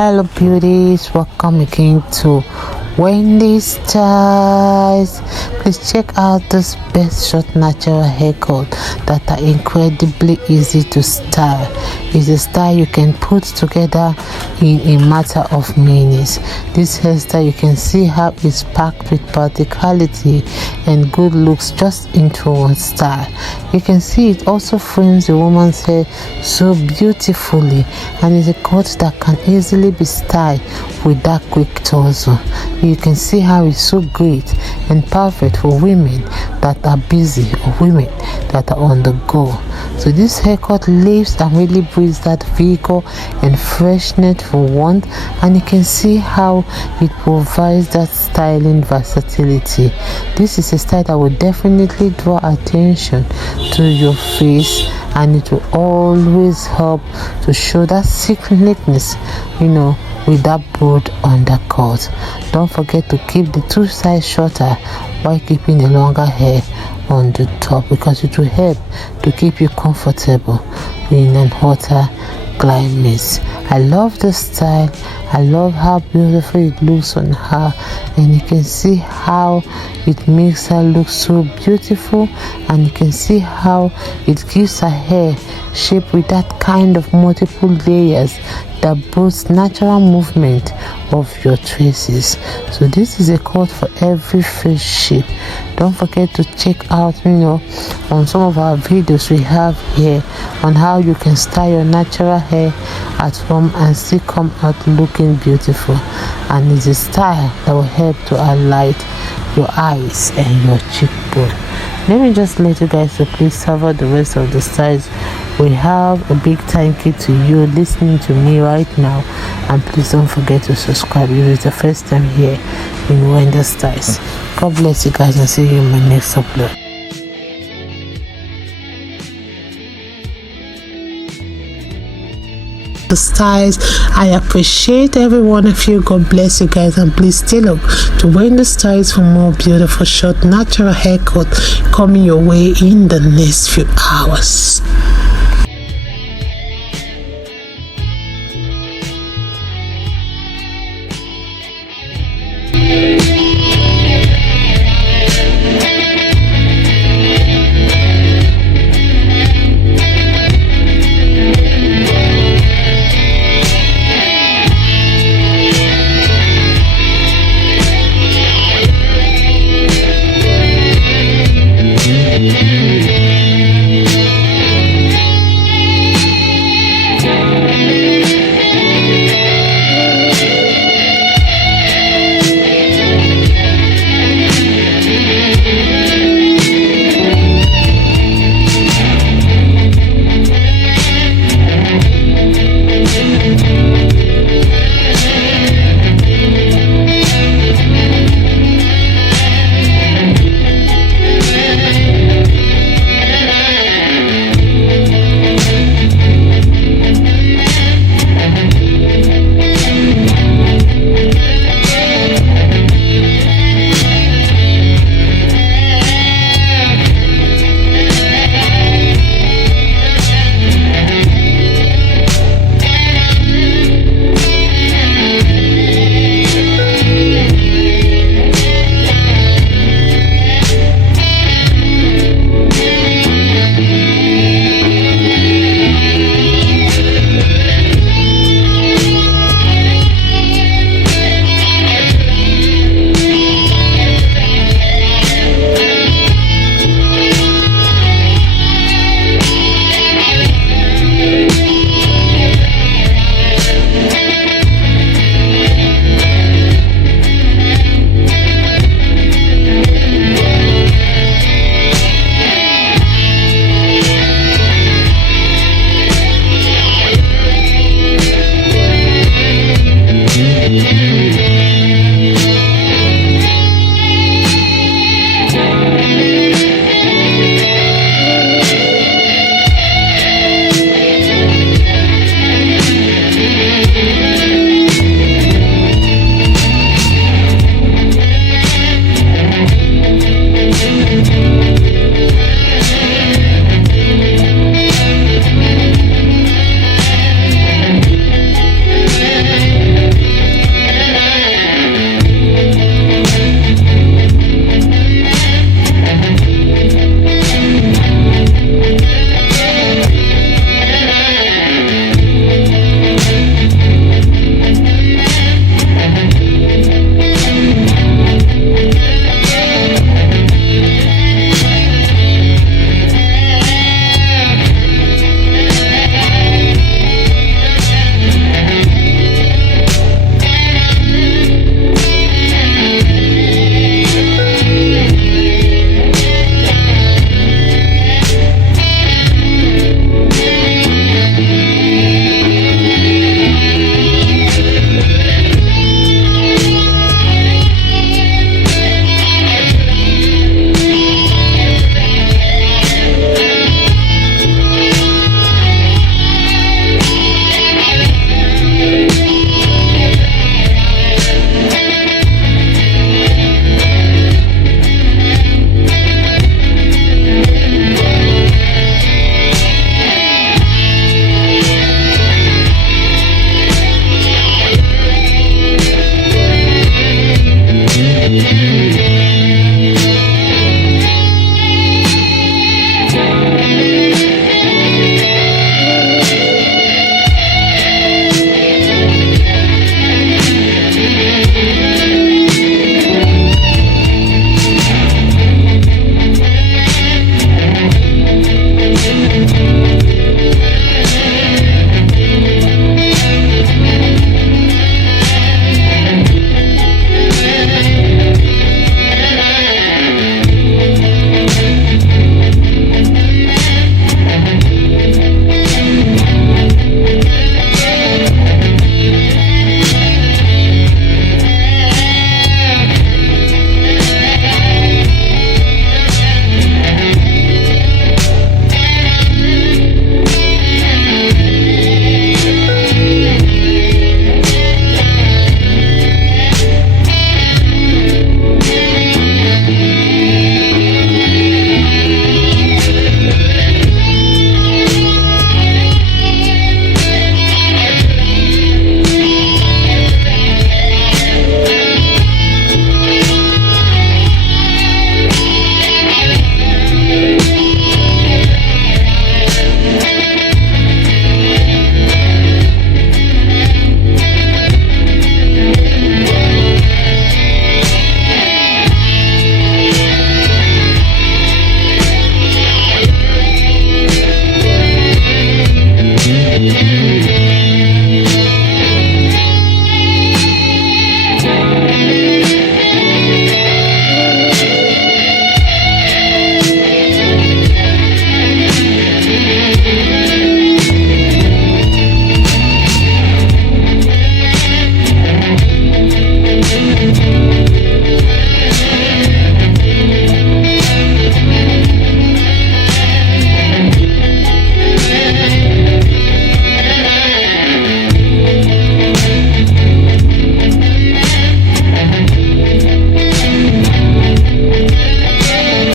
Hello beauties, welcome again to Wendy Styles. Please check out this best short natural haircut that are incredibly easy to style. It's a style you can put together in a matter of minutes. This hairstyle, you can see how it's packed with practicality and good looks just into one style. You can see it also frames the woman's hair so beautifully, and is a cut that can easily be styled with that quick torso. You can see how it's so great and perfect for women that are busy or women that are on the go. So this haircut leaves and really breathes that vigor and freshness for one, and you can see how it provides that styling versatility. This is a style that will definitely draw attention to your face, and it will always help to show that secret neatness, with that broad undercut. Don't forget to keep the two sides shorter while keeping the longer hair on the top, because it will help to keep you comfortable in an hotter climate. I love the style. I love how beautiful it looks on her, and you can see how it makes her look so beautiful, and you can see how it gives her hair shape with that kind of multiple layers that boosts natural movement of your traces. So this is a cut for every face shape. Don't forget to check out on some of our videos we have here on how you can style your natural hair at home and still come out looking beautiful, and it's a style that will help to highlight your eyes and your cheekbone. Let me just let you guys to please cover the rest of the styles. We have a big thank you to you listening to me right now, and please don't forget to subscribe if it's the first time here in Wendy Styles. God bless you guys, and see you in my next upload. The styles, I appreciate every one of you. God bless you guys, and please stay look to Wendy Styles for more beautiful short natural haircut coming your way in the next few hours.